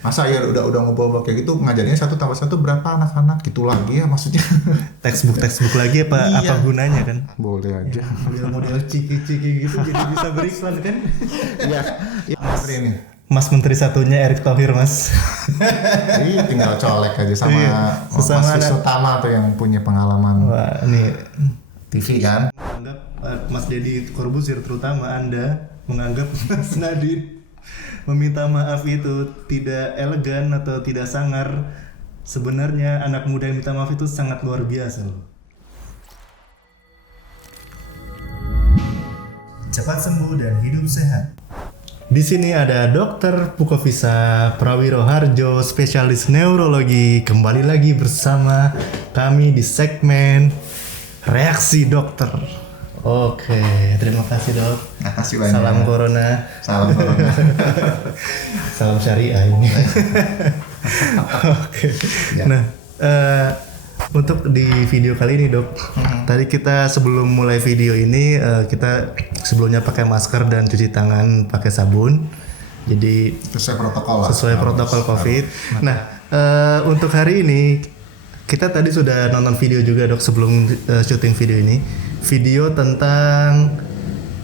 Masa ya udah ngobrol kayak gitu ngajarnya 1+1 berapa anak-anak gitu lagi ya maksudnya. Textbook lagi apa Iya. gunanya kan? Boleh aja. Model-model ciki-ciki gitu jadi bisa beriklan kan? Iya. Menteri ini. Mas Menteri satunya Erick Thohir mas. Jadi tinggal colek aja sama Iya, sesama Mas anak. Wisutama tuh yang punya pengalaman Wah nih TV kan. anggap Mas Deddy Corbuzier terutama Anda menganggap Mas Nadine meminta maaf itu tidak elegan atau tidak sangar. Sebenarnya anak muda yang minta maaf itu sangat luar biasa loh. Cepat sembuh dan hidup sehat. Di sini ada Dr. Pukovisa Prawiro Harjo, spesialis neurologi. Kembali lagi bersama kami di segmen Reaksi Dokter. Oke, terima kasih dok. Makasih banyak. Salam corona, Salam corona. salam syariah ini. Oke. Ya. Nah, untuk di video kali ini dok, tadi kita sebelum mulai video ini kita sebelumnya pakai masker dan cuci tangan pakai sabun. Jadi Sesuai protokol lah. sesuai protokol COVID. Nah, untuk hari ini kita tadi sudah nonton video juga dok sebelum syuting video ini. Video tentang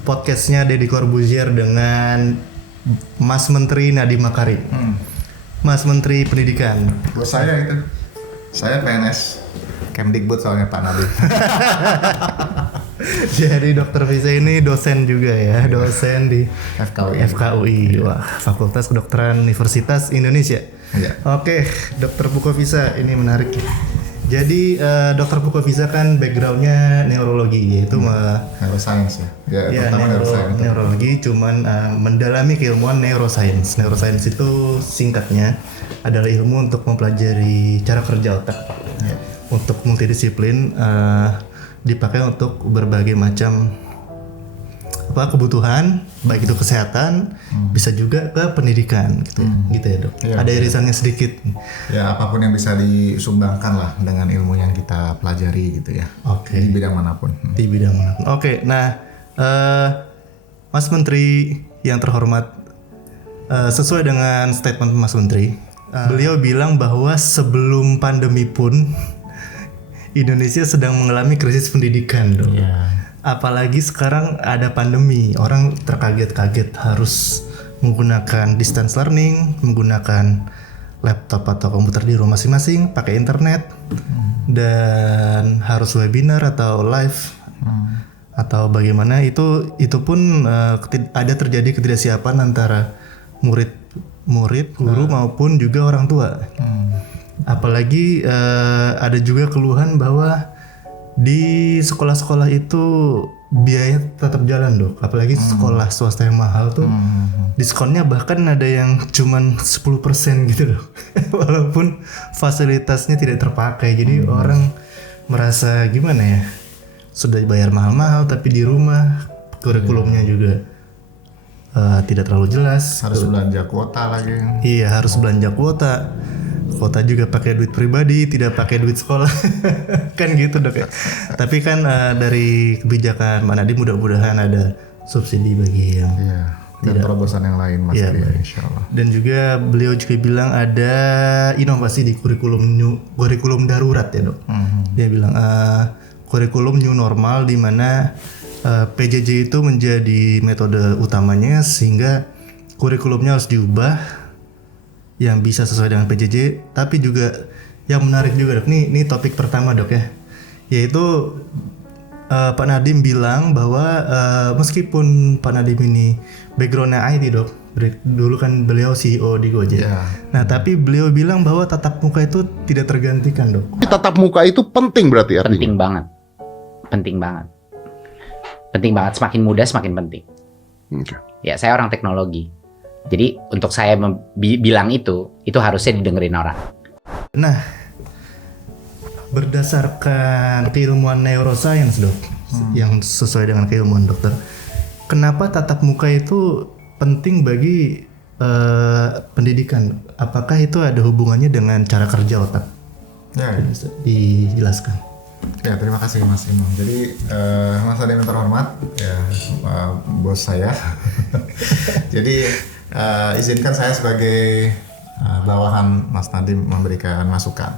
podcastnya Deddy Corbuzier dengan Mas Menteri Nadiem Makarim. Mas Menteri Pendidikan. Buat saya itu, saya PNS Kemdikbud soalnya Pak Nadiem. Jadi Dokter Visa ini dosen juga ya, dosen di FKUI. FKUI, wah Fakultas Kedokteran Universitas Indonesia. Iya. Oke, Dokter Pukovisa ini menarik. Jadi Dokter Pukovisa kan backgroundnya neurologi, yaitu Neuroscience ya. ya Pertama neuroscience. neurologi, cuman mendalami keilmuan neuroscience. Neuroscience itu singkatnya adalah ilmu untuk mempelajari cara kerja otak. Ya. Untuk multidisiplin dipakai untuk berbagai macam kebutuhan, baik itu kesehatan, bisa juga ke pendidikan gitu ya dok. Iya, Ada irisannya sedikit. Ya apapun yang bisa disumbangkan lah dengan ilmu yang kita pelajari gitu ya. Oke. Di bidang manapun. Di bidang mana? Oke, nah Mas Menteri yang terhormat, sesuai dengan statement Mas Menteri, beliau bilang bahwa sebelum pandemi pun Indonesia sedang mengalami krisis pendidikan dong. Iya. Apalagi sekarang ada pandemi, orang terkaget-kaget harus menggunakan distance learning, menggunakan laptop atau komputer di rumah masing-masing, pakai internet, dan harus webinar atau live atau bagaimana itu pun ada terjadi ketidaksiapan antara murid, guru maupun juga orang tua. Apalagi ada juga keluhan bahwa di sekolah-sekolah itu biaya tetap jalan dok, apalagi sekolah swasta yang mahal tuh diskonnya bahkan ada yang cuman 10% gitu dok. Walaupun fasilitasnya tidak terpakai, jadi orang merasa gimana ya, sudah bayar mahal-mahal tapi di rumah kurikulumnya juga tidak terlalu jelas. Harus belanja kuota lagi. Iya, harus belanja kuota juga pakai duit pribadi, tidak pakai duit sekolah. Kan gitu dok ya. Tapi kan dari kebijakan Pak Nadiem mudah-mudahan ada subsidi bagi yang Iya. Dan terobosan yang lain mas. Iya, Iya, insya Allah. dan juga beliau juga bilang ada inovasi di kurikulum darurat ya dok. Dia bilang kurikulum new normal di mana PJJ itu menjadi metode utamanya, sehingga kurikulumnya harus diubah yang bisa sesuai dengan PJJ. Tapi juga yang menarik juga dok, ini topik pertama dok ya, yaitu Pak Nadiem bilang bahwa meskipun Pak Nadiem ini backgroundnya IT dok, dulu kan beliau CEO di Gojek. Iya. Nah tapi beliau bilang bahwa tatap muka itu tidak tergantikan dok. Tatap muka itu penting berarti artinya? Penting banget. Penting banget. Penting banget. Semakin muda semakin penting. Oke. Ya, saya orang teknologi. Jadi untuk saya bilang itu harusnya didengerin orang. Nah, berdasarkan keilmuan neuroscience dok, yang sesuai dengan keilmuan dokter, kenapa tatap muka itu penting bagi pendidikan? Apakah itu ada hubungannya dengan cara kerja otak? Ya, Bisa dijelaskan. ya terima kasih Mas Imam. Jadi Mas Nadiem yang terhormat, ya bos saya. Jadi izinkan saya sebagai bawahan Mas Nadim memberikan masukan.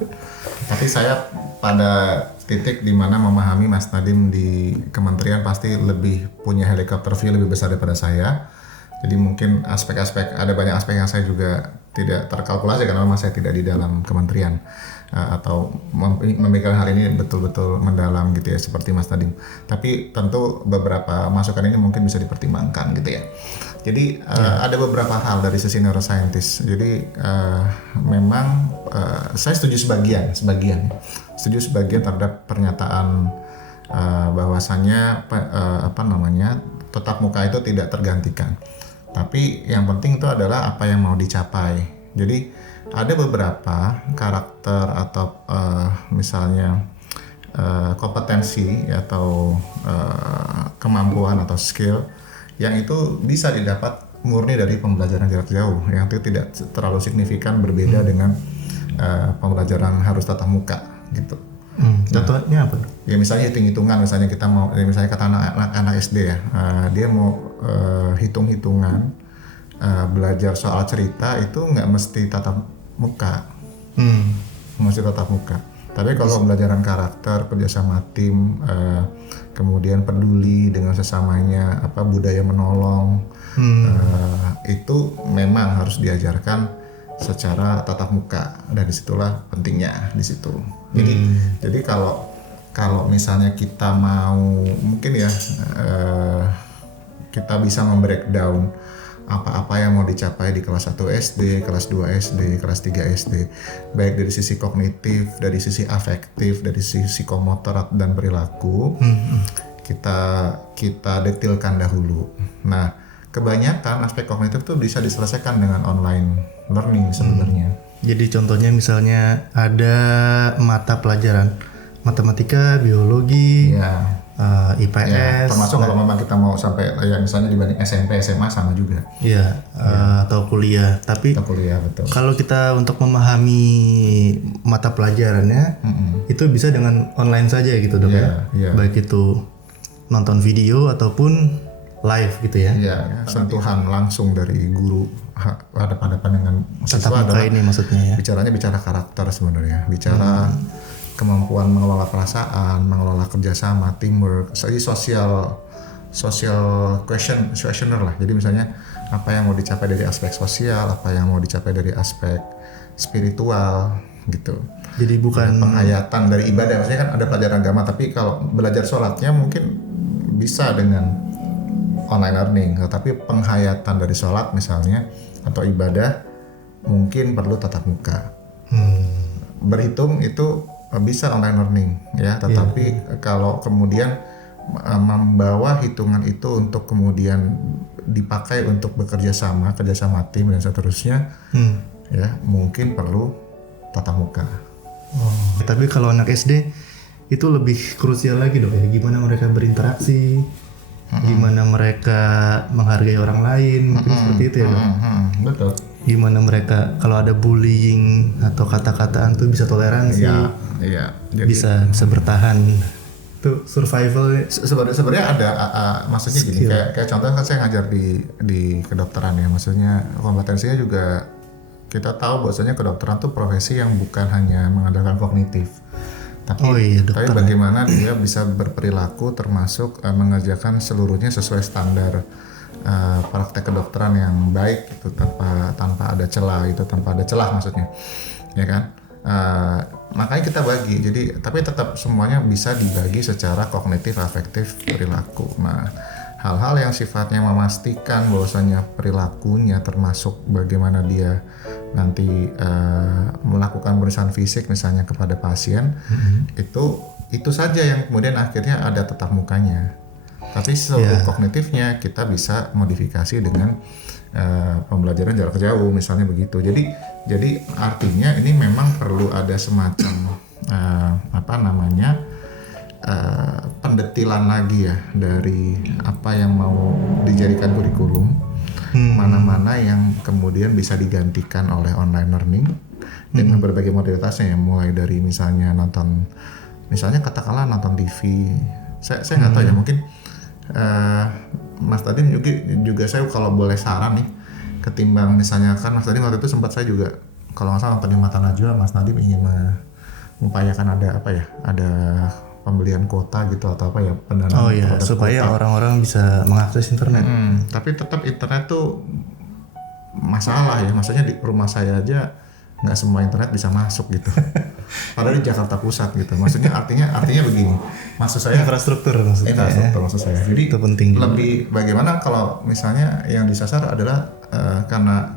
Tapi saya pada titik di mana memahami Mas Nadim di kementerian pasti lebih punya helikopter view lebih besar daripada saya. Jadi mungkin ada banyak aspek yang saya juga tidak terkalkulasi karena memang saya tidak di dalam kementerian atau memikirkan hal ini betul-betul mendalam gitu ya seperti Mas Nadim. Tapi tentu beberapa masukan ini mungkin bisa dipertimbangkan gitu ya. Jadi ada beberapa hal dari sisi neuroscientist. Jadi memang saya setuju sebagian terhadap pernyataan bahwasannya tatap muka itu tidak tergantikan. Tapi yang penting itu adalah apa yang mau dicapai. Jadi ada beberapa karakter atau misalnya kompetensi atau kemampuan atau skill yang itu bisa didapat murni dari pembelajaran jarak jauh yang itu tidak terlalu signifikan berbeda dengan pembelajaran harus tatap muka gitu. Contohnya apa? Ya misalnya hitung-hitungan, misalnya kita mau, misalnya kata anak SD ya, dia mau hitung-hitungan, belajar soal cerita itu nggak mesti tatap muka, mesti tatap muka. Tapi kalau pembelajaran karakter, kerjasama tim, kemudian peduli dengan sesamanya, budaya menolong, itu memang harus diajarkan secara tatap muka, dan disitulah pentingnya di situ. Jadi kalau misalnya kita mau mungkin ya kita bisa membreakdown apa-apa yang mau dicapai di kelas 1 SD, kelas 2 SD, kelas 3 SD, baik dari sisi kognitif, dari sisi afektif, dari sisi psikomotor dan perilaku, kita detilkan dahulu. Nah, kebanyakan aspek kognitif tuh bisa diselesaikan dengan online learning sebenarnya. Jadi contohnya misalnya ada mata pelajaran matematika, biologi, IPS, ya, termasuk kalau memang kita mau sampai ya misalnya dibanding SMP, SMA sama juga. Iya, atau kuliah. Tapi betul. kalau kita untuk memahami mata pelajarannya itu bisa dengan online saja gitu dok ya. Baik itu nonton video ataupun live gitu ya. Iya, sentuhan langsung dari guru hadapan-hadapan dengan tatap siswa muka ini maksudnya ya. Bicara karakter sebenarnya, bicara kemampuan mengelola perasaan, mengelola kerjasama, teamwork, jadi social questioner lah. Jadi misalnya apa yang mau dicapai dari aspek sosial, apa yang mau dicapai dari aspek spiritual gitu. Jadi bukan penghayatan dari ibadah, maksudnya kan ada pelajaran agama, tapi kalau belajar sholatnya mungkin bisa dengan online learning, tetapi penghayatan dari sholat misalnya atau ibadah mungkin perlu tatap muka. Berhitung itu bisa online learning ya, tetapi kalau kemudian membawa hitungan itu untuk kemudian dipakai untuk bekerja sama, kerjasama tim dan seterusnya, ya mungkin perlu tatap muka. Tapi kalau anak SD itu lebih krusial lagi dong ya, gimana mereka berinteraksi, gimana mereka menghargai orang lain, mungkin seperti itu ya dok. Betul. Gimana mereka kalau ada bullying atau kata-kataan tuh bisa toleransi, iya. Jadi, bisa bertahan, tuh survival. Sebenarnya ada maksudnya gini, kayak contohnya kan saya ngajar di kedokteran ya, maksudnya kompetensinya juga kita tahu bahwasanya kedokteran tuh profesi yang bukan hanya mengandalkan kognitif, tapi bagaimana dia bisa berperilaku termasuk mengerjakan seluruhnya sesuai standar praktek kedokteran yang baik itu tanpa ada celah, itu tanpa ada celah maksudnya, ya kan? Makanya kita bagi, jadi tapi tetap semuanya bisa dibagi secara kognitif, afektif, perilaku. Nah, hal-hal yang sifatnya memastikan bahwasanya perilakunya termasuk bagaimana dia nanti melakukan pemeriksaan fisik misalnya kepada pasien, itu saja yang kemudian akhirnya ada tatap mukanya. Tapi seluruh kognitifnya kita bisa modifikasi dengan pembelajaran jarak jauh misalnya begitu. Jadi artinya ini memang perlu ada semacam pendetilan lagi ya dari apa yang mau dijadikan kurikulum, mana-mana yang kemudian bisa digantikan oleh online learning dengan berbagai modalitasnya ya, mulai dari misalnya katakanlah nonton TV. Saya nggak tahu ya, mungkin Mas Nadim juga saya kalau boleh saran nih, ketimbang misalnya kan Mas Nadim waktu itu sempat saya juga kalau nggak salah nonton di Mata Najwa, Mas Nadiem ingin mengupayakan ada apa ya, ada pembelian kuota gitu atau apa ya, pendanaan Oh iya, terhadap supaya kuota. orang-orang bisa mengakses internet. Tapi tetap internet tuh masalah ya, maksudnya di rumah saya aja nggak semua internet bisa masuk gitu. Padahal di Jakarta Pusat gitu. Maksudnya artinya begini. Maksud saya Infrastruktur maksudnya. infrastruktur maksud saya. Jadi Itu penting juga. lebih bagaimana kalau misalnya yang disasar adalah karena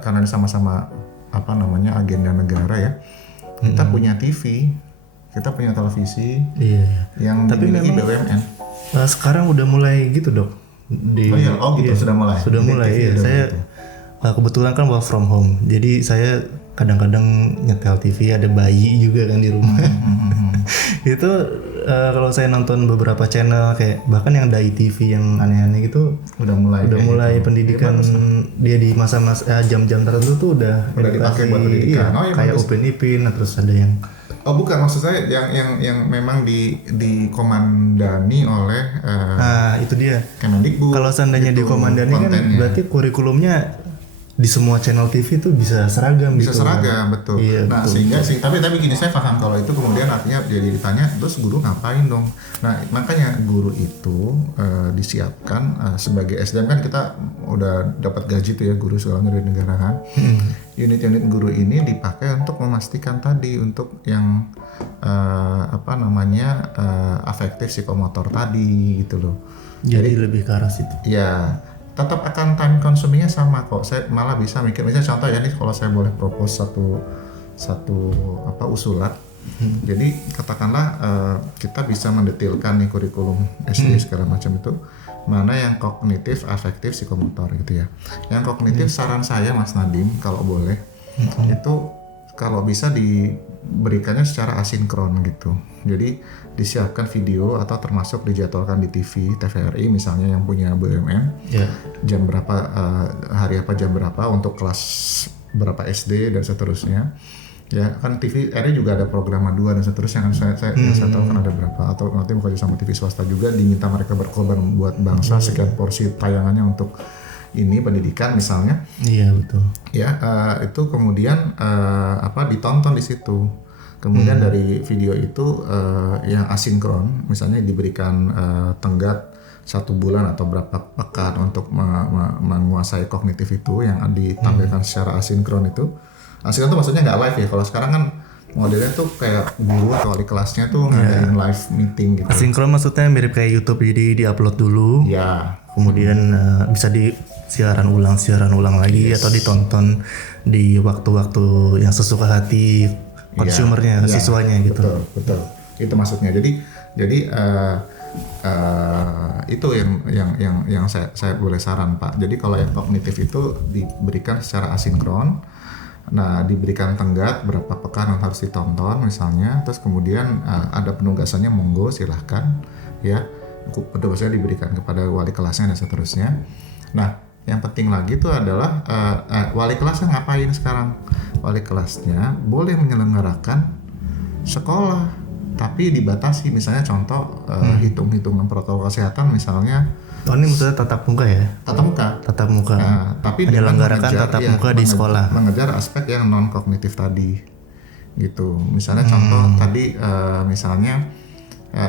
ini sama-sama apa namanya agenda negara ya. Kita punya TV, kita punya televisi Iya. yang Tapi dimiliki memang- BUMN. Sekarang udah mulai gitu dok. Gitu sudah mulai. Sudah Di mulai TV ya. udah Saya gitu. kebetulan kan work from home. Jadi saya kadang-kadang nyetel TV, ada bayi juga kan di rumah. Itu kalau saya nonton beberapa channel kayak bahkan yang Dai TV yang aneh-aneh gitu Udah mulai kayak mulai gitu. pendidikan dia di masa-masa jam-jam tertentu tuh udah dipakai buat pendidikan. iya, Oh, iya, kayak bagus. Upin Ipin, terus ada yang Oh bukan, maksud saya yang memang dikomandani oleh itu dia. Kemendikbud. Kalau seandainya gitu, dikomandani kan kontennya. berarti kurikulumnya di semua channel TV tuh bisa seragam Bisa gitu. seragam, betul. Iya, Nah betul. sehingga sih, tapi gini, saya paham kalau itu kemudian artinya jadi ditanya terus guru ngapain dong. Nah makanya guru itu disiapkan sebagai SDM, kan kita udah dapat gaji tuh ya guru sekolahnya dari negara kan. Unit-unit guru ini dipakai untuk memastikan tadi untuk yang afektif psikomotor tadi gitu loh. Jadi lebih ke arah situ. Ya, tetap akan time consumingnya sama kok. Saya malah bisa mikir, misalnya contoh ya nih, kalau saya boleh propose satu usulan. Jadi katakanlah kita bisa mendetilkan nih kurikulum SD segala macam itu, mana yang kognitif, afektif, psikomotor gitu ya. Yang kognitif saran saya Mas Nadiem kalau boleh itu kalau bisa diberikannya secara asinkron gitu. Jadi disiapkan video atau termasuk dijadwalkan di TV, TVRI misalnya yang punya BUMN. Ya. Jam berapa, hari apa jam berapa untuk kelas berapa SD dan seterusnya. Ya kan TVRI juga ada program A2 dan seterusnya kan saya tahu kan ada berapa, atau nanti bekerja sama TV swasta juga diminta mereka berkorban buat bangsa sekian porsi tayangannya untuk ini pendidikan misalnya. Iya betul. Ya itu kemudian ditonton di situ. Kemudian dari video itu yang asinkron misalnya diberikan tenggat 1 bulan atau berapa pekan untuk menguasai kognitif itu yang ditampilkan secara asinkron itu. Asinkron itu maksudnya nggak live ya. Kalau sekarang kan modelnya tuh kayak guru atau wali kelasnya tuh ngadain live meeting gitu. Asinkron maksudnya mirip kayak YouTube, jadi diupload dulu, Ya. kemudian bisa di siaran ulang lagi atau ditonton di waktu-waktu yang sesuka hati consumernya, siswanya gitu. Betul. Itu maksudnya. Jadi itu yang saya boleh saran Pak. Jadi kalau yang kognitif itu diberikan secara asinkron. Nah, diberikan tenggat berapa pekan yang harus ditonton misalnya, terus kemudian ada penugasannya, monggo silahkan ya. Penugasannya diberikan kepada wali kelasnya dan seterusnya. Nah, yang penting lagi itu adalah wali kelasnya ngapain sekarang? Wali kelasnya boleh menyelenggarakan sekolah, tapi dibatasi. Misalnya contoh hitung-hitungan protokol kesehatan misalnya. Oh ini maksudnya tatap muka ya? Tatap muka. Tatap muka. Nah, tapi dengan menyelenggarakan tatap muka di sekolah. Mengejar aspek yang non kognitif tadi, gitu. Misalnya contoh tadi,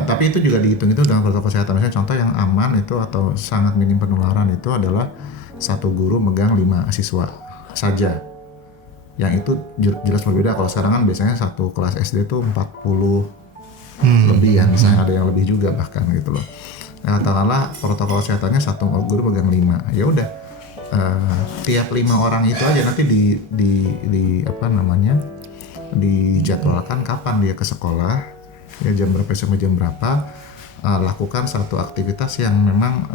tapi itu juga dihitung itu dengan protokol kesehatan. Misalnya contoh yang aman itu atau sangat minim penularan itu adalah satu guru megang 5 siswa saja. Yang itu jelas berbeda. Kalau sekarang kan biasanya satu kelas SD itu 40 lebih ya, misalnya ada yang lebih juga bahkan gitu loh. Nah, katakanlah protokol kesehatannya satu guru pegang 5. Ya udah, tiap 5 orang itu aja nanti dijadwalkan kapan dia ke sekolah, ya jam berapa sampai jam berapa, lakukan satu aktivitas yang memang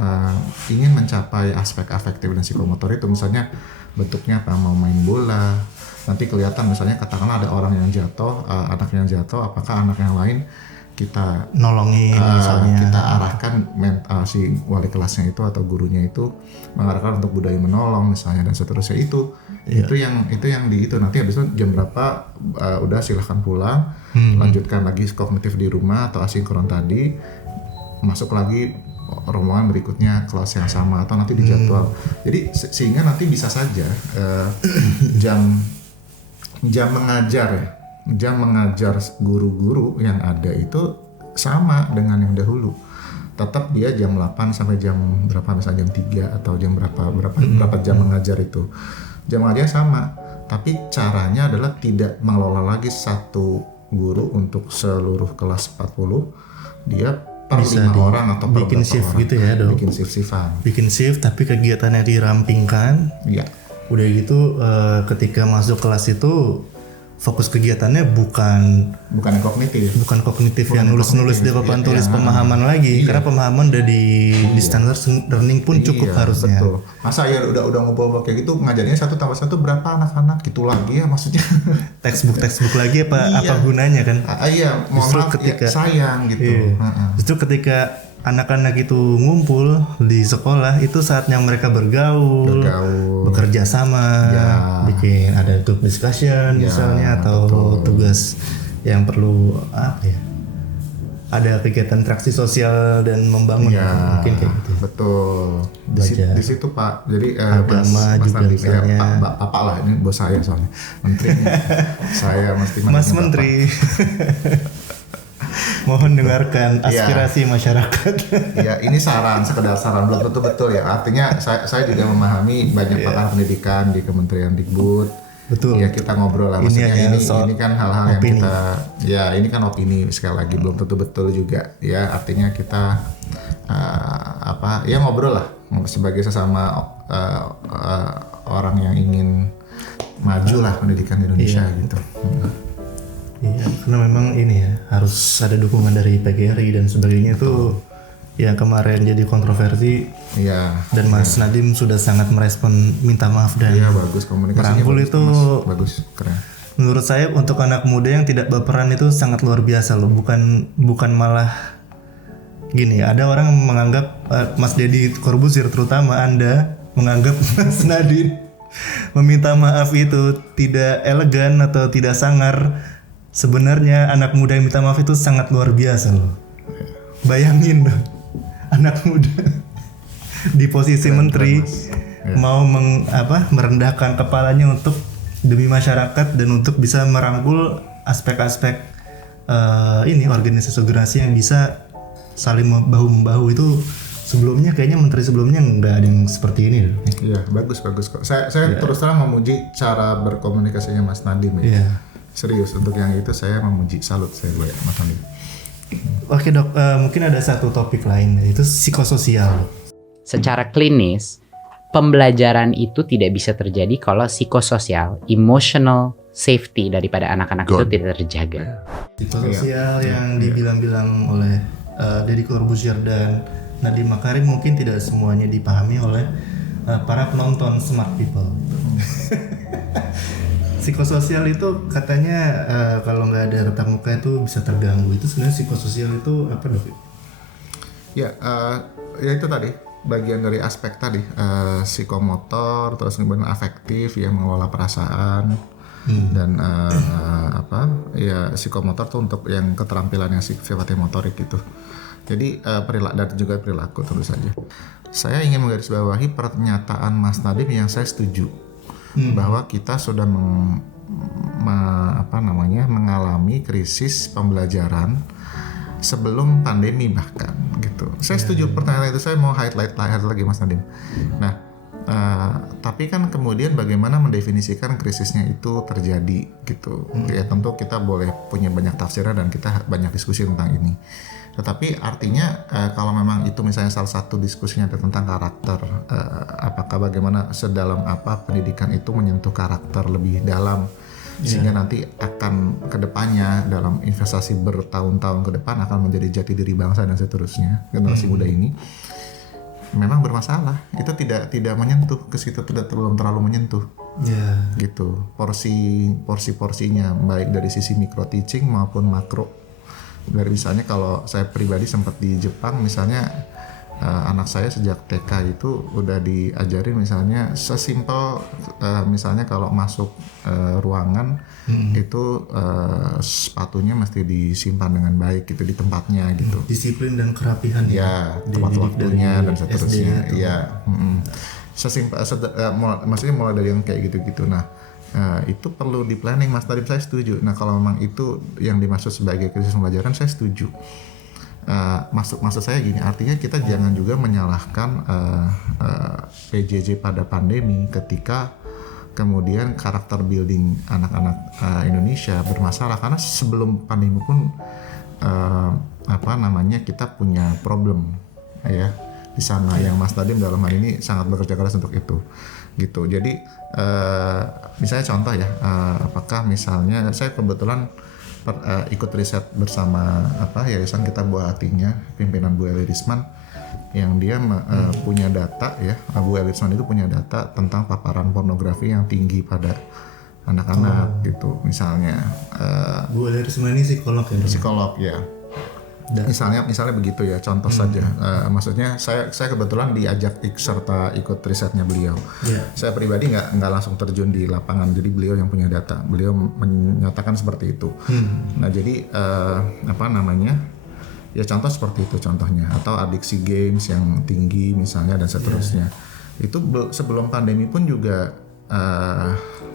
ingin mencapai aspek afektif dan psikomotor itu. Misalnya bentuknya apa, mau main bola, nanti kelihatan misalnya katakanlah ada orang yang jatuh, anak yang jatuh, apakah anak yang lain kita Nolongin misalnya. kita arahkan si wali kelasnya itu atau gurunya itu mengarahkan untuk budaya menolong misalnya dan seterusnya itu nanti habis itu jam berapa udah silahkan pulang, lanjutkan lagi kognitif di rumah atau asinkron tadi, masuk lagi rombongan berikutnya kelas yang sama atau nanti dijadwal. Jadi sehingga nanti bisa saja jam jam mengajar ya, jam mengajar guru-guru yang ada itu sama dengan yang dahulu. Tetap dia jam 8 sampai jam berapa, misalnya jam 3 atau jam berapa jam mengajar itu. Jam mengajar sama, tapi caranya adalah tidak mengelola lagi satu guru untuk seluruh kelas 40. Dia per Bisa 5 orang atau per bikin berapa shift orang. gitu ya, Dok? Bikin shift-shiftan. Bikin shift tapi kegiatannya dirampingkan. Iya. Udah gitu ketika masuk kelas itu fokus kegiatannya bukan Bukan yang kognitif. kognitif Bukan yang nulis-nulis di kognitif, papan iya, tulis iya. pemahaman lagi, Iya. karena pemahaman udah di distance learning pun cukup Iya, harusnya. betul. Masa ya udah ngobrol kayak gitu ngajarnya 1+1 berapa anak-anak gitu lagi ya maksudnya. Textbook lagi apa Iya. gunanya kan? Iya, mohon Justru maaf ketika- ya, sayang gitu. Iya. Heeh. Justru ketika anak-anak itu ngumpul di sekolah itu saatnya mereka bergaul, bekerja sama, Ya. bikin ada group discussion Ya, misalnya atau betul. tugas yang perlu apa ya? Ada kegiatan interaksi sosial dan membangun Ya, mungkin kayak gitu. betul. Belajar. Di situ Pak. Jadi Agama Mas juga Nandi, misalnya. Bapak lah ini bos saya soalnya. Menteri. Saya mesti Mas manggilnya Menteri, mohon dengarkan Iya. aspirasi masyarakat. Bapak. Ya, ini sekedar saran belum tentu betul ya. Artinya saya juga memahami banyak pakar pendidikan di Kementerian Dikbud. Betul. Ya kita ngobrol lah. Ini Maksudnya hanya soal ini kan hal-hal yang opini. kita, ya ini kan opini sekali lagi belum tentu betul juga. Ya artinya kita ya ngobrol lah sebagai sesama orang yang ingin maju lah pendidikan di Indonesia gitu. Iya, karena memang ini ya harus ada dukungan dari PGRI dan sebagainya itu yang kemarin jadi kontroversi Iya. dan Mas Nadiem sudah sangat merespon minta maaf dan Iya bagus komunikasinya. merangkul bagus, itu Mas. Bagus keren. menurut saya untuk anak muda yang tidak berperan itu sangat luar biasa loh, bukan malah gini, ada orang menganggap Mas Deddy Corbuzier terutama Anda menganggap Mas Nadiem meminta maaf itu tidak elegan atau tidak sangar. Sebenarnya anak muda yang minta maaf itu sangat luar biasa loh. Bayangin dong, anak muda di posisi menteri mau merendahkan kepalanya untuk demi masyarakat dan untuk bisa merangkul aspek-aspek organisasi yang bisa saling bahu membahu itu. Sebelumnya kayaknya menteri sebelumnya nggak ada yang seperti ini loh. Iya bagus kok. Saya terus terang memuji cara berkomunikasinya Mas Nadiem ya. Iya. Serius untuk yang itu saya memuji, salut saya gue Mas Nadiem. Oke Dok, mungkin ada satu topik lain yaitu psikososial. Secara klinis, pembelajaran itu tidak bisa terjadi kalau psikososial, emotional safety daripada anak-anak itu tidak terjaga. Psikososial yang dibilang-bilang oleh Deddy Corbuzier dan Nadiem Makarim mungkin tidak semuanya dipahami oleh para penonton smart people. Psikososial itu katanya kalau nggak ada tatap muka itu bisa terganggu. Itu sebenarnya psikososial itu apa Dok? Ya, ya itu tadi bagian dari aspek tadi psikomotor, terus kemudian afektif yang mengelola perasaan dan ya psikomotor tuh untuk yang keterampilan yang sifatnya motorik gitu. Jadi perilaku dan juga perilaku tentu saja. Saya ingin menggarisbawahi pernyataan Mas Nadiem yang saya setuju bahwa kita sudah mengalami krisis pembelajaran sebelum pandemi bahkan gitu. Saya setuju pertanyaan itu, saya mau highlight lagi Mas Nadiem. Nah, tapi kan kemudian bagaimana mendefinisikan krisisnya itu terjadi gitu. Ya tentu kita boleh punya banyak tafsiran dan kita banyak diskusi tentang ini. Tetapi artinya kalau memang itu misalnya salah satu diskusinya tentang karakter, apakah bagaimana sedalam apa pendidikan itu menyentuh karakter lebih dalam sehingga nanti akan kedepannya dalam investasi bertahun-tahun ke depan akan menjadi jati diri bangsa dan seterusnya generasi muda ini memang bermasalah. Itu tidak menyentuh ke situ, belum terlalu menyentuh. Gitu porsinya baik dari sisi micro teaching maupun makro. Dari misalnya kalau saya pribadi sempat di Jepang misalnya anak saya sejak TK itu udah diajarin misalnya sesimpel misalnya kalau masuk ruangan itu sepatunya mesti disimpan dengan baik gitu di tempatnya gitu. Disiplin dan kerapihan ya tepat waktunya dan seterusnya. Iya. Sesimpel maksudnya mulai dari yang kayak gitu-gitu. Nah Itu perlu di planning, Mas Nadim, saya setuju. Nah kalau memang itu yang dimaksud sebagai krisis pembelajaran, saya setuju. Maksud saya gini, artinya kita jangan juga menyalahkan PJJ pada pandemi ketika kemudian karakter building anak-anak Indonesia bermasalah, karena sebelum pandemi pun kita punya problem ya di sana, yang Mas Nadim dalam hal ini sangat bekerja keras untuk itu gitu. Jadi misalnya contoh ya, apakah misalnya saya kebetulan ikut riset bersama Yayasan Kita Buah Hatinya, pimpinan Bu Eli Risman, yang dia punya data ya, Bu Eli Risman itu punya data tentang paparan pornografi yang tinggi pada anak-anak gitu. Misalnya Bu Eli Risman ini psikolog ya. Misalnya begitu ya, contoh saja. Maksudnya saya kebetulan diajak serta ikut risetnya beliau. Saya pribadi nggak langsung terjun di lapangan, jadi beliau yang punya data. Beliau menyatakan seperti itu. Nah jadi ya contoh seperti itu contohnya, atau adiksi games yang tinggi misalnya dan seterusnya. Itu sebelum pandemi pun juga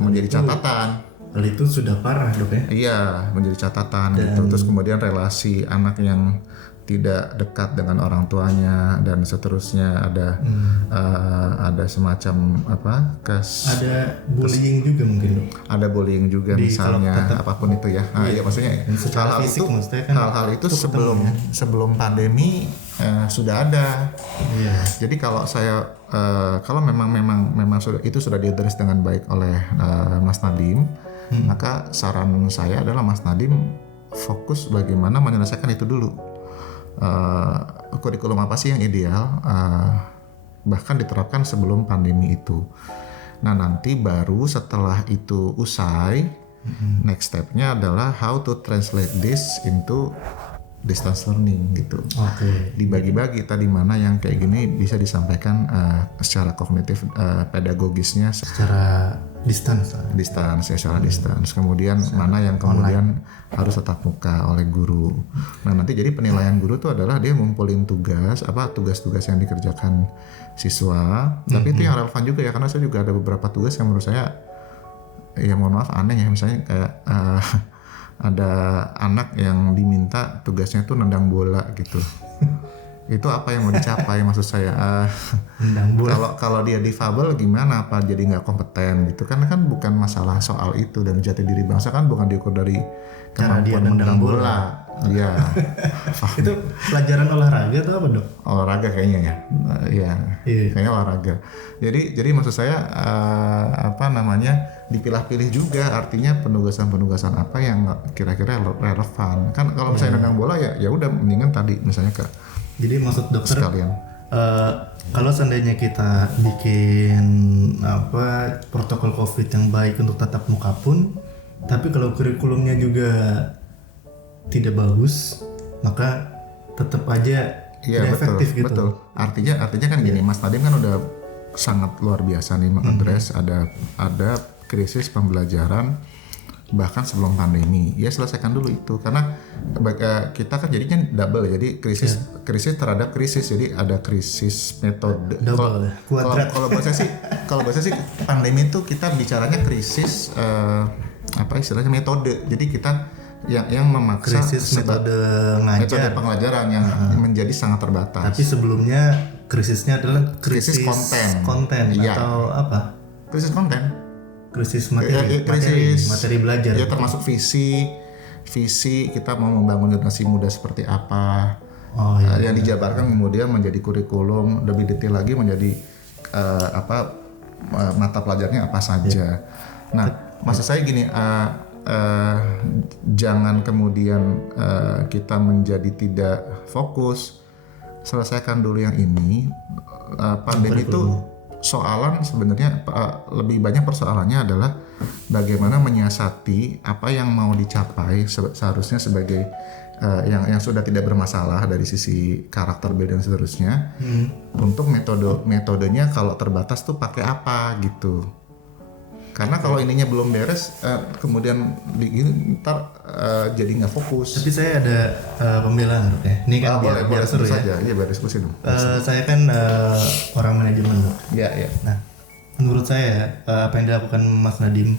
menjadi catatan. Hal itu sudah parah dok ya? Iya, menjadi catatan gitu. Terus kemudian relasi anak yang tidak dekat dengan orang tuanya dan seterusnya, ada semacam ada bullying juga mungkin dok? Ada bullying juga misalnya, apapun itu ya. Iya maksudnya hal-hal itu sebelum pandemi sudah ada. Jadi kalau kalau memang itu sudah diaddress dengan baik oleh Mas Nadim, maka saran saya adalah Mas Nadim fokus bagaimana menyelesaikan itu dulu. Kurikulum apa sih yang ideal, bahkan diterapkan sebelum pandemi itu. Nah nanti baru setelah itu usai, next stepnya adalah how to translate this into distance learning gitu. Dibagi-bagi tadi mana yang kayak gini bisa disampaikan secara kognitif, pedagogisnya secara distance. Secara distance. Kemudian mana yang kemudian harus tatap muka oleh guru. Nah nanti jadi penilaian guru itu adalah dia ngumpulin tugas-tugas yang dikerjakan siswa. Tapi itu yang relevan juga ya, karena saya juga ada beberapa tugas yang menurut saya ya mohon maaf aneh ya, misalnya kayak ada anak yang diminta tugasnya tuh nendang bola gitu. Itu apa yang mau dicapai maksud saya? Kalau dia difabel gimana, apa jadi nggak kompeten gitu kan bukan masalah soal itu, dan jati diri bangsa kan bukan diukur dari kemampuan nendang bola. Iya. Itu pelajaran olahraga atau apa dok? Olahraga kayaknya ya. Kayaknya olahraga. Jadi maksud saya dipilah-pilih juga, artinya penugasan apa yang kira-kira relevan. Kan kalau misalnya nendang bola ya udah mendingan tadi misalnya jadi maksud dokter sekalian. Kalau seandainya kita bikin protokol COVID yang baik untuk tatap muka pun, tapi kalau kurikulumnya juga tidak bagus, maka tetap aja tidak efektif gitu. Betul. Artinya kan gini, Mas Nadim kan udah sangat luar biasa nih mengadres ada krisis pembelajaran bahkan sebelum pandemi. Ya selesaikan dulu itu, karena kita kan jadinya double, jadi krisis terhadap krisis, jadi ada krisis metode. Kalau bahasa sih pandemi itu kita bicaranya krisis istilahnya metode. Jadi kita yang memaksa krisis metode pengajaran yang menjadi sangat terbatas. Tapi sebelumnya krisisnya adalah krisis konten atau apa? Krisis konten. Krisis materi belajar. Ya termasuk visi kita mau membangun generasi muda seperti apa. Yang dijabarkan kemudian menjadi kurikulum lebih detail lagi, menjadi mata pelajarnya apa saja. Nah, maksud saya gini, jangan kemudian kita menjadi tidak fokus. Selesaikan dulu yang ini. Pandemi itu soalan sebenarnya lebih banyak persoalannya adalah bagaimana menyiasati apa yang mau dicapai seharusnya sebagai yang sudah tidak bermasalah dari sisi karakter building dan seterusnya. Untuk metodenya kalau terbatas tuh pakai apa gitu. Karena kalau ininya belum beres, kemudian ntar jadi nggak fokus. Tapi saya ada pembelaan dok ya. Ini kan biar seru ya. Iya biar diskusi dong. Saya kan orang manajemen dok. Iya. Nah, menurut saya apa yang dilakukan Mas Nadim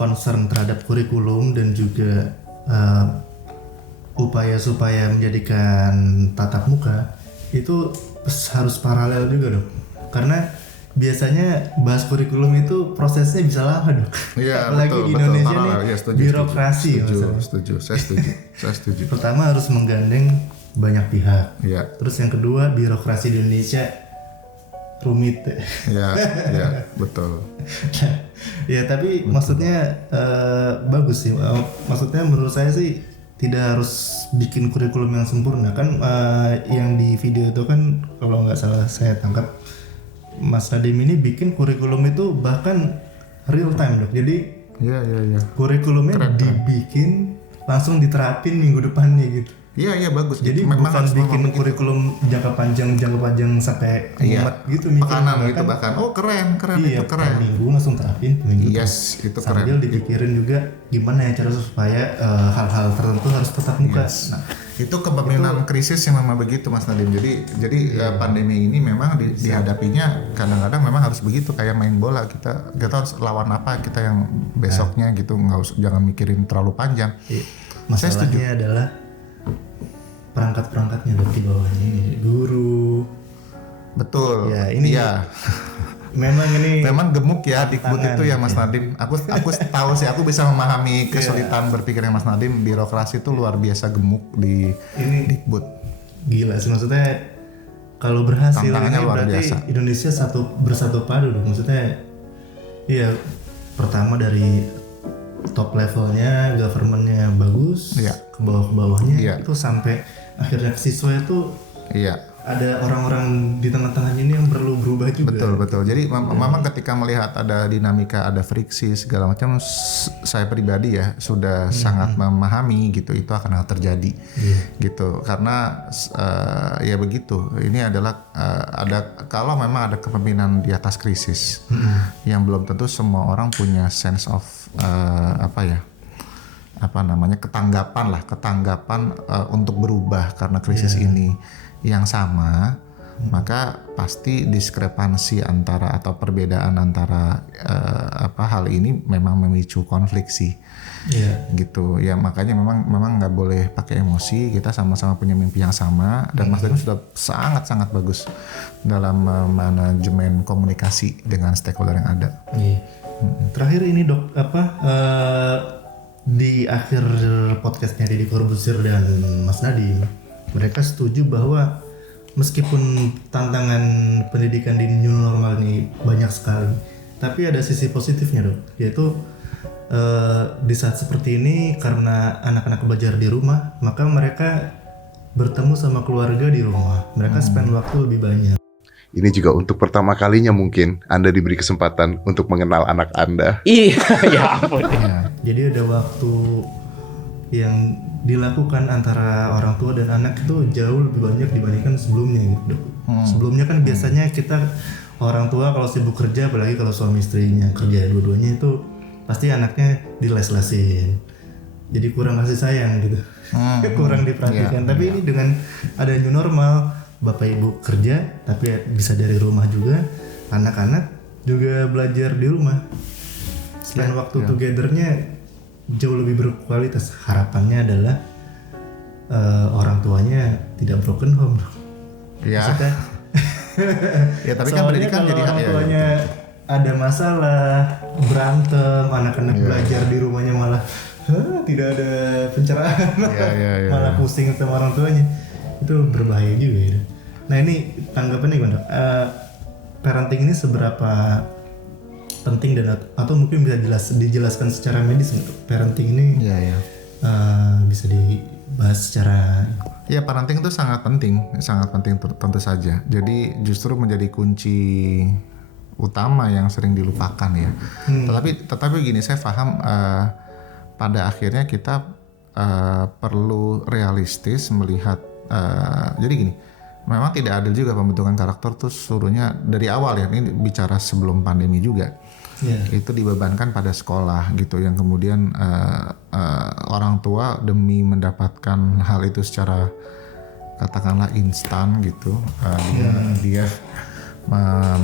concern terhadap kurikulum dan juga upaya supaya menjadikan tatap muka itu harus paralel juga dok, karena biasanya bahas kurikulum itu prosesnya bisa lama dok. Iya, apalagi betul, di Indonesia betul. nih Ya, setuju, birokrasi setuju, saya setuju. Pertama harus menggandeng banyak pihak. Iya. Terus yang kedua birokrasi di Indonesia rumit. Iya, betul. Ya tapi maksudnya bagus sih. Maksudnya menurut saya sih tidak harus bikin kurikulum yang sempurna kan. Yang di video itu kan kalau nggak salah saya tangkap Mas Nadiem ini bikin kurikulum itu bahkan real time dok. Jadi Iya. kurikulumnya dibikin langsung diterapin minggu depannya gitu. Iya, bagus. Jadi memang bukan harus bikin memang kurikulum jangka panjang sampai mumet gitu makanan mikir. gitu bahkan. Oh keren Iya, itu keren. minggu langsung terapin minggu Yes, itu sambil keren. dipikirin juga gimana ya cara supaya hal-hal tertentu harus tetap muka. Yes. Nah, itu kepemimpinan krisis yang memang begitu Mas Nadiem. Jadi pandemi ini memang dihadapinya kadang-kadang memang harus begitu kayak main bola, kita harus lawan apa kita yang besoknya gitu, jangan mikirin terlalu panjang. Saya setuju. Masalahnya adalah perangkat-perangkatnya di bawahnya ini guru. Betul. Ya, ini Iya. Memang gemuk ya Dikbud tantangan, itu ya Mas Nadiem. Aku tahu sih, aku bisa memahami kesulitan berpikirnya Mas Nadiem. Birokrasi itu luar biasa gemuk di Dikbud. Gila sih, maksudnya kalau berhasil Tantangannya ini luar berarti biasa. Indonesia bersatu padu dong. Maksudnya iya, pertama dari top levelnya governmentnya bagus, Iya. ke bawahnya Iya. itu sampai akhirnya ke siswa itu Iya. ada orang-orang di tengah-tengahnya ini yang perlu berubah juga. Betul. Jadi memang ketika melihat ada dinamika, ada friksi segala macam, saya pribadi ya sudah sangat memahami gitu itu akan terjadi, gitu. Karena ya begitu. Ini adalah ada kalau memang ada kepemimpinan di atas krisis, yang belum tentu semua orang punya sense of ketanggapan untuk berubah karena krisis ini yang sama, maka pasti diskrepansi antara atau perbedaan antara hal ini memang memicu konflik sih. Gitu ya, makanya memang nggak boleh pakai emosi, kita sama-sama punya mimpi yang sama dan Mas Nadiem sudah sangat bagus dalam manajemen komunikasi dengan stakeholder yang ada. Terakhir ini dok, di akhir podcastnya Deddy Corbuzier dan Mas Nadiem, mereka setuju bahwa meskipun tantangan pendidikan di new normal ini banyak sekali, tapi ada sisi positifnya dok, yaitu di saat seperti ini karena anak-anak belajar di rumah, maka mereka bertemu sama keluarga di rumah, mereka spend waktu lebih banyak. Ini juga untuk pertama kalinya mungkin Anda diberi kesempatan untuk mengenal anak Anda. Iya, ya ampun. Jadi ada waktu yang dilakukan antara orang tua dan anak itu jauh lebih banyak dibandingkan sebelumnya gitu. Sebelumnya kan biasanya kita orang tua kalau sibuk kerja, apalagi kalau suami istrinya kerja dua-duanya, itu pasti anaknya diles-lesin. Jadi kurang kasih sayang gitu. Kurang diperhatikan. Tapi ini dengan ada new normal, bapak ibu kerja tapi bisa dari rumah juga, anak-anak juga belajar di rumah. Spend waktu together-nya jauh lebih berkualitas. Harapannya adalah orang tuanya tidak broken home. Iya. Maksudnya, Ya tapi kan pendidikan jadi orang tuanya ada masalah, berantem, anak-anak belajar di rumahnya malah tidak ada pencerahan, malah pusing sama orang tuanya, itu berbahaya juga ya. Nah ini tanggapannya gimana? Parenting ini seberapa penting dan atau mungkin bisa dijelaskan secara medis untuk parenting ini? Bisa dibahas secara. Ya, parenting itu sangat penting tentu saja. Jadi justru menjadi kunci utama yang sering dilupakan ya. Tetapi gini, saya paham pada akhirnya kita perlu realistis melihat. Jadi gini, memang tidak adil juga pembentukan karakter tuh suruhnya dari awal ya. Ini bicara sebelum pandemi juga. Itu dibebankan pada sekolah gitu, yang kemudian orang tua demi mendapatkan hal itu secara katakanlah instan gitu, dia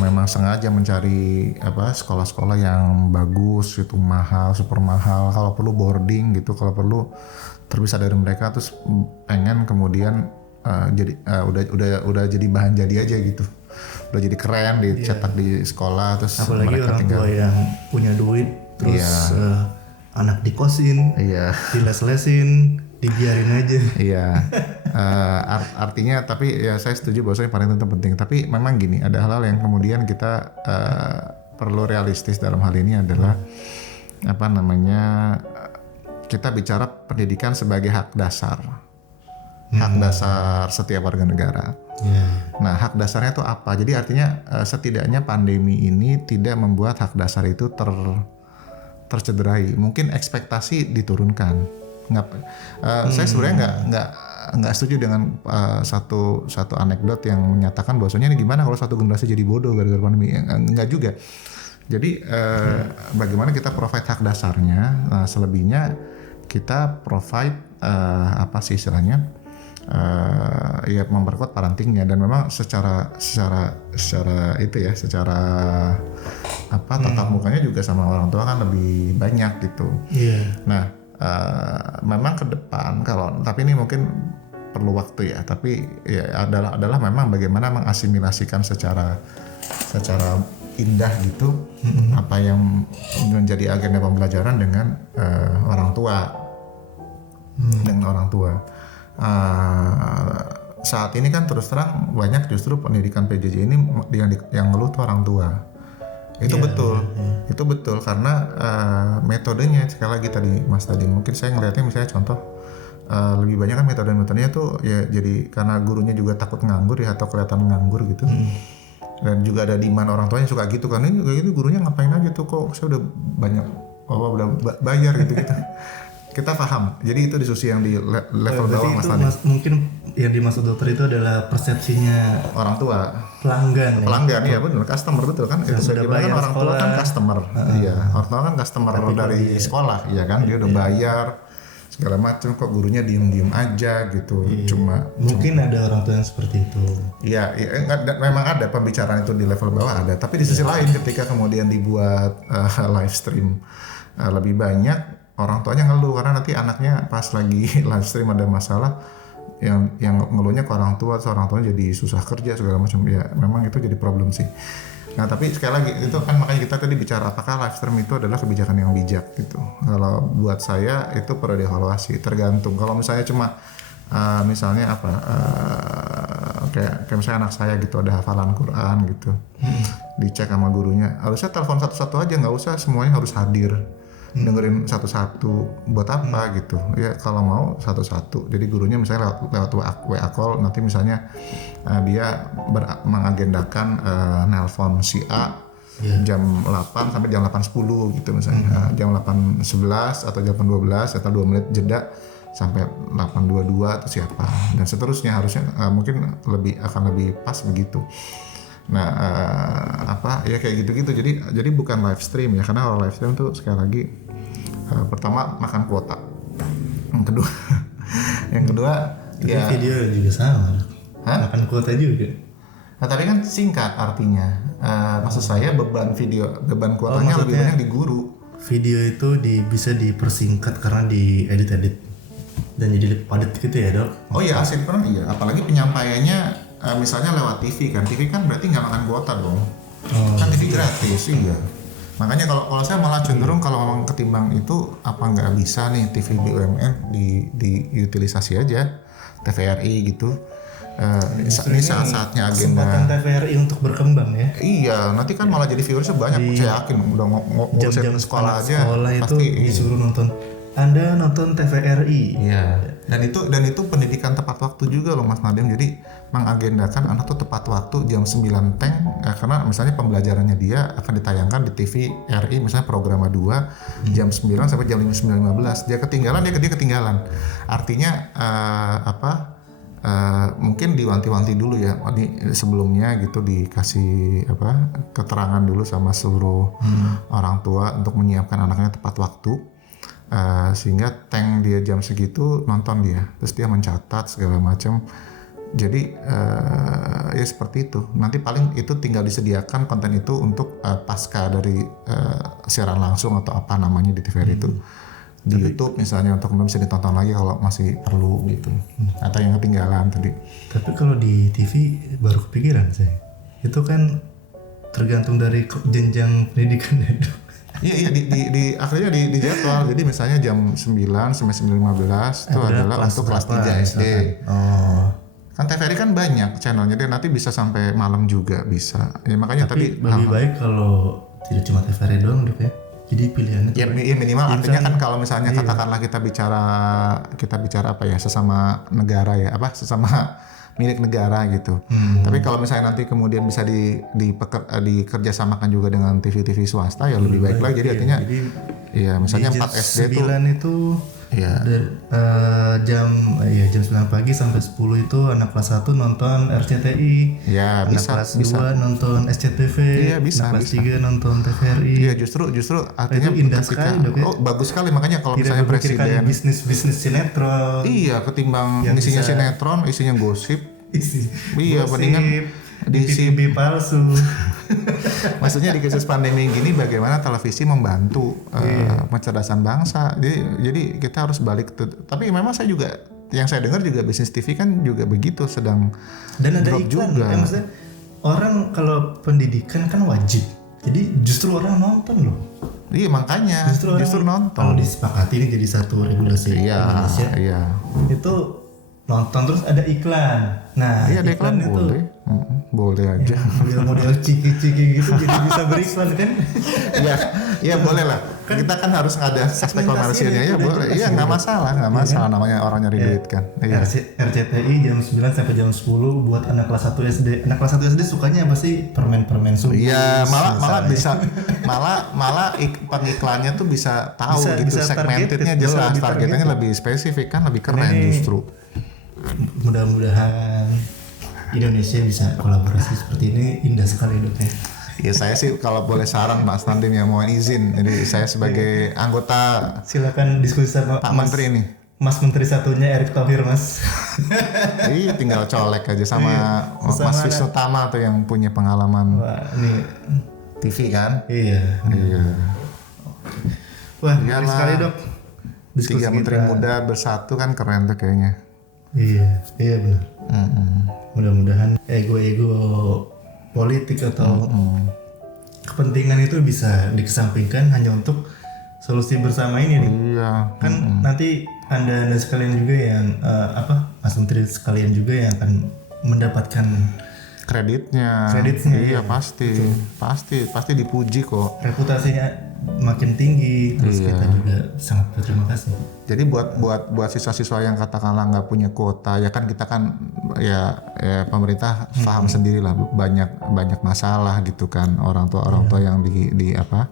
memang sengaja mencari sekolah-sekolah yang bagus itu mahal, super mahal, kalau perlu boarding gitu, kalau perlu terpisah dari mereka, terus pengen kemudian udah jadi bahan jadi aja gitu, udah jadi keren dicetak di sekolah, terus apalagi mereka orang tinggal tua yang punya duit terus anak dikosin, diles-lesin, dibiarin aja. Iya. Artinya tapi ya saya setuju bahwasanya parenting itu penting. Tapi memang gini, ada hal-hal yang kemudian kita perlu realistis dalam hal ini adalah kita bicara pendidikan sebagai hak dasar. Hak dasar setiap warga negara. Nah, hak dasarnya itu apa? Jadi artinya setidaknya pandemi ini tidak membuat hak dasar itu tercederai. Mungkin ekspektasi diturunkan. Saya sebenarnya nggak setuju dengan satu anekdot yang menyatakan bahwasanya ini gimana kalau satu generasi jadi bodoh gara-gara pandemi. Nggak juga. Jadi bagaimana kita provide hak dasarnya, selebihnya kita provide memperkuat parentingnya, dan memang secara tatap mukanya juga sama orang tua kan lebih banyak gitu. Nah, memang ke depan tapi ini mungkin perlu waktu ya, tapi ya adalah memang bagaimana mengasimilasikan secara indah gitu apa yang menjadi agenda pembelajaran dengan orang tua. Saat ini kan terus terang banyak justru pendidikan PJJ ini yang ngeluh tuh orang tua. Itu betul karena metodenya, sekali lagi tadi Mas Tadin, mungkin saya ngelihatnya misalnya contoh lebih banyak kan metodenya tuh ya, jadi karena gurunya juga takut nganggur ya, atau kelihatan nganggur gitu. Dan juga ada demand orang tuanya suka gitu kan, ini juga gitu gurunya ngapain aja tuh, kok saya udah banyak udah bayar gitu. Kita paham. Jadi itu diskusi yang di level bawah Mas Tadin. Mungkin yang dimaksud dokter itu adalah persepsinya orang tua. Pelanggan ya benar, customer, betul kan. Itu sudah bagaimana bayar orang tua kan customer. Iya, orang tua kan customer dari sekolah, iya kan. Dia udah bayar segala macam, kok gurunya diem aja gitu. Mungkin ada orang tua yang seperti itu. Iya, memang ada pembicaraan itu di level bawah ada. Tapi di sisi lain ketika kemudian dibuat live stream lebih banyak, orang tuanya ngeluh karena nanti anaknya pas lagi live stream ada masalah, yang ngeluhnya ke orang tua, seorang tuanya jadi susah kerja segala macam. Ya memang itu jadi problem sih. Nah tapi sekali lagi itu kan makanya kita tadi bicara apakah live stream itu adalah kebijakan yang bijak gitu. Kalau buat saya itu perlu dievaluasi, tergantung. Kalau misalnya cuma kayak misalnya anak saya gitu ada hafalan Quran gitu, dicek sama gurunya, harusnya telepon satu-satu aja, nggak usah semuanya harus hadir. Dengerin satu-satu buat apa gitu ya, kalau mau satu-satu. Jadi gurunya misalnya lewat WA call, nanti misalnya dia mengagendakan nelpon si A jam 8 sampai jam 8.10 gitu misalnya, jam 8.11 atau jam 8.12 atau 2 menit jeda sampai 8.22 atau siapa, dan seterusnya. Harusnya mungkin akan lebih pas begitu. Nah, ya kayak gitu-gitu. Jadi bukan live stream ya, karena kalau live stream tuh sekali lagi pertama makan kuota. Yang kedua ya video juga sama. Makan kuota juga. Nah, tapi kan singkat artinya. Maksud saya beban kuotanya lebih banyak di guru. Video itu bisa dipersingkat karena diedit-edit dan jadi padat gitu ya, Dok? Oh iya, asik kan iya. Apalagi penyampaiannya misalnya lewat TV kan berarti nggak makan kuota dong. Kan TV gratis, iya. Makanya kalau saya malah cenderung kalau memang ketimbang itu, apa nggak bisa nih TV BUMN diutilisasi aja, TVRI gitu. Ini saat-saatnya agenda kesempatan TVRI untuk berkembang ya. Iya, nanti kan malah jadi viewersnya banyak. Saya yakin udah ngurusin sekolah aja itu pasti disuruh nonton. Anda nonton TVRI. Iya. Dan itu pendidikan tepat waktu juga loh Mas Nadim. Jadi mengagendakan anak tuh tepat waktu jam 9 karena misalnya pembelajarannya dia akan ditayangkan di TV RI misalnya program 2 jam 9 sampai jam 9.15. Dia ketinggalan. Artinya mungkin diwanti-wanti dulu ya sebelumnya gitu, dikasih keterangan dulu sama seluruh orang tua untuk menyiapkan anaknya tepat waktu. Sehingga dia jam segitu nonton dia, terus dia mencatat segala macam, Jadi ya seperti itu. Nanti paling itu tinggal disediakan konten itu untuk pasca dari siaran langsung atau apa namanya di TVRI itu. Di YouTube misalnya untuk bisa ditonton lagi kalau masih perlu gitu. Atau yang ketinggalan tadi. Tapi kalau di TV baru kepikiran saya. Itu kan tergantung dari jenjang pendidikan ya, Dok. Iya di akhirnya di jadwal. Jadi misalnya jam 9 sampai 9.15 itu adalah untuk kelas 3 SD. Oh. Kan TVRI kan banyak channelnya, jadi nanti bisa sampai malam juga bisa. Ya makanya Tapi tadi lebih baik kalau tidak cuma TVRI doang, Dok ya. Jadi pilihannya tuh ya minimal artinya kan kalau misalnya katakanlah kita bicara apa ya, sesama negara ya, apa sesama milik negara gitu. Tapi kalau misalnya nanti kemudian bisa dikerjasamakan juga dengan TV swasta ya lebih baik lagi. Jadi artinya ya misalnya 4 SD itu 9 itu ya jam 9 pagi sampai 10 itu anak kelas 1 nonton RCTI. ya Anak bisa kelas bisa. 2 nonton SCTV. Iya, bisa, Anak kelas bisa. 3 nonton TVRI. Iya justru artinya itu indah ketika- sekali, Dok, ya. oh bagus sekali makanya kalau Tidak misalnya memikirkan presiden bisnis sinetron. iya ketimbang Yang isinya bisa- sinetron isinya gosip Isi Iya, gosip, mendingan diisi- TV palsu. maksudnya di krisis pandemi gini bagaimana televisi membantu pencerdasan bangsa. Jadi kita harus balik tapi memang saya juga yang saya dengar juga bisnis TV kan juga begitu sedang Dan ada drop iklan juga. maksudnya orang kalau pendidikan kan wajib. Jadi justru orang nonton loh. Iya makanya justru orang kalau nonton. disepakati ini jadi satu regulasi Iya, Indonesia. iya. Itu nonton terus ada iklan. Nah, Iya ada iklan itu boleh. Boleh aja. model-model ciki-ciki gitu jadi bisa beriklan kan? Iya boleh lah. Kita kan harus ada aspek komersilnya ya boleh. Iya nggak masalah namanya orang nyari duit kan. Iya. RCTI jam 9 sampai jam 10 buat anak kelas 1 SD. Anak kelas 1 SD sukanya apa sih? Permen-permen susu. Iya, malah misalnya. bisa malah pengiklannya tuh bisa tahu Bisa- gitu, bisa segmentednya targeted, jelas, lebih targetnya targeted. lebih spesifik kan lebih keren Ini- justru. Mudah-mudahan Indonesia bisa kolaborasi seperti ini, indah sekali, Dok ya. Ya saya sih kalau boleh saran Mas Tandim yang mau izin, jadi saya sebagai anggota Silakan diskusi sama Pak Menteri nih. Mas Menteri satunya Erick Thohir, Mas. Iya tinggal colek aja sama sesama Mas Wisnu Tama tuh yang punya pengalaman Wah, ini TV kan. iya. Iya. Wah, menarik Iyalah. sekali, Dok. Diskusi 3 menteri kita. muda bersatu kan keren tuh kayaknya. Iya benar. Mudah-mudahan ego-ego politik atau kepentingan itu bisa dikesampingkan hanya untuk solusi bersama ini nih. Iya. Kan nanti anda sekalian juga yang Mas Menteri sekalian juga yang akan mendapatkan Kreditnya. Kreditnya, Iya pasti dipuji kok. reputasinya makin tinggi, terus Iya. kita juga sangat berterima kasih. Jadi buat siswa-siswa yang katakanlah nggak punya kuota ya kan kita kan ya pemerintah paham sendiri lah banyak masalah gitu kan orang tua yang di apa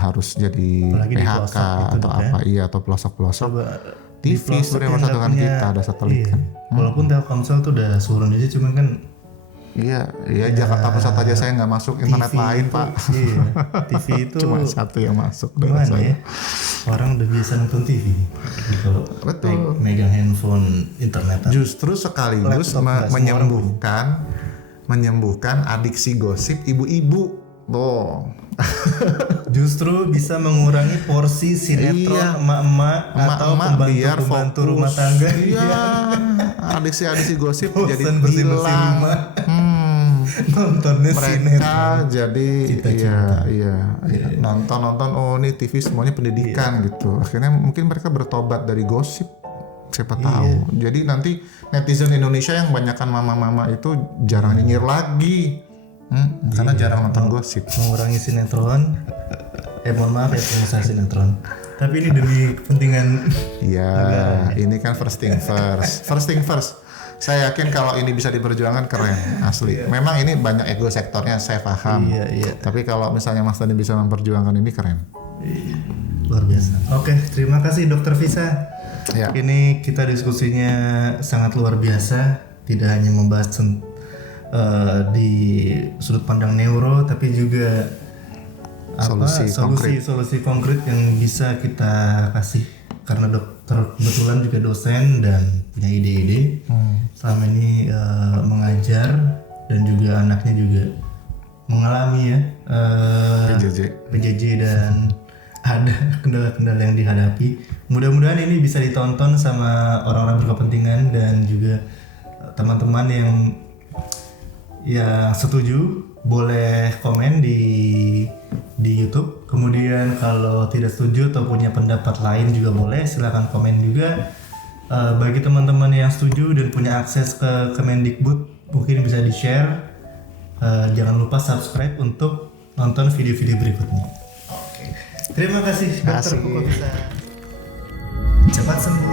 harus jadi Apalagi di PHK pelosok gitu, atau Dok, ya. apa iya atau pelosok-pelosok Coba TV sebenarnya mempersatukan kita ada satelit kan. Walaupun Telkomsel tuh udah turun aja, cuman kan Iya Jakarta Pusat aja saya nggak masuk internet TV lain itu- Pak. Iya, TV itu Cuma satu yang masuk. gimana saya. ya? Orang udah biasa nonton TV. Jadi kalau Betul. megang handphone, internet. Justru sekaligus Laptop nggak semua menyembuhkan adiksi gosip ibu-ibu. Oh, Justru bisa mengurangi porsi sinetron Iya. emak-emak atau emak-emak biar pembantu-pembantu fokus. rumah tangga. Iya, adiksi gosip jadi Bosan bersih-bersih hilang. rumah. Nontonnya sinetron. Mereka jadi Cita-cita. iya nonton oh ini TV semuanya pendidikan gitu. Akhirnya mungkin mereka bertobat dari gosip. Siapa tahu. Jadi nanti netizen Indonesia yang banyakkan mama-mama itu jarang nyinyir lagi. Karena jarang nonton gosip. Mengurangi sinetron. Mohon maaf ya pengusaha sinetron. Tapi ini demi kepentingan. Iya, ini kan first thing first. Saya yakin kalau ini bisa diperjuangkan keren, asli. Memang ini banyak ego sektornya, saya paham. Iya. Tapi kalau misalnya Mas Tani bisa memperjuangkan ini keren. Luar biasa. Oke, terima kasih Dokter Visa. Ya. Ini kita diskusinya sangat luar biasa. Tidak hanya membahas di sudut pandang neuro, tapi juga Solusi solusi konkret yang bisa kita kasih. Karena dokter kebetulan juga dosen dan punya ide-ide. Selama ini mengajar dan juga anaknya juga mengalami ya PJJ dan ada kendala-kendala yang dihadapi. Mudah-mudahan ini bisa ditonton sama orang-orang berkepentingan dan juga teman-teman yang setuju. Boleh komen di YouTube. Kemudian kalau tidak setuju atau punya pendapat lain juga boleh, silakan komen juga. Bagi teman-teman yang setuju dan punya akses ke Kemendikbud, mungkin bisa di-share. Jangan lupa subscribe untuk nonton video-video berikutnya. Oke. Terima kasih Dr. Kuko bisa cepat sembuh.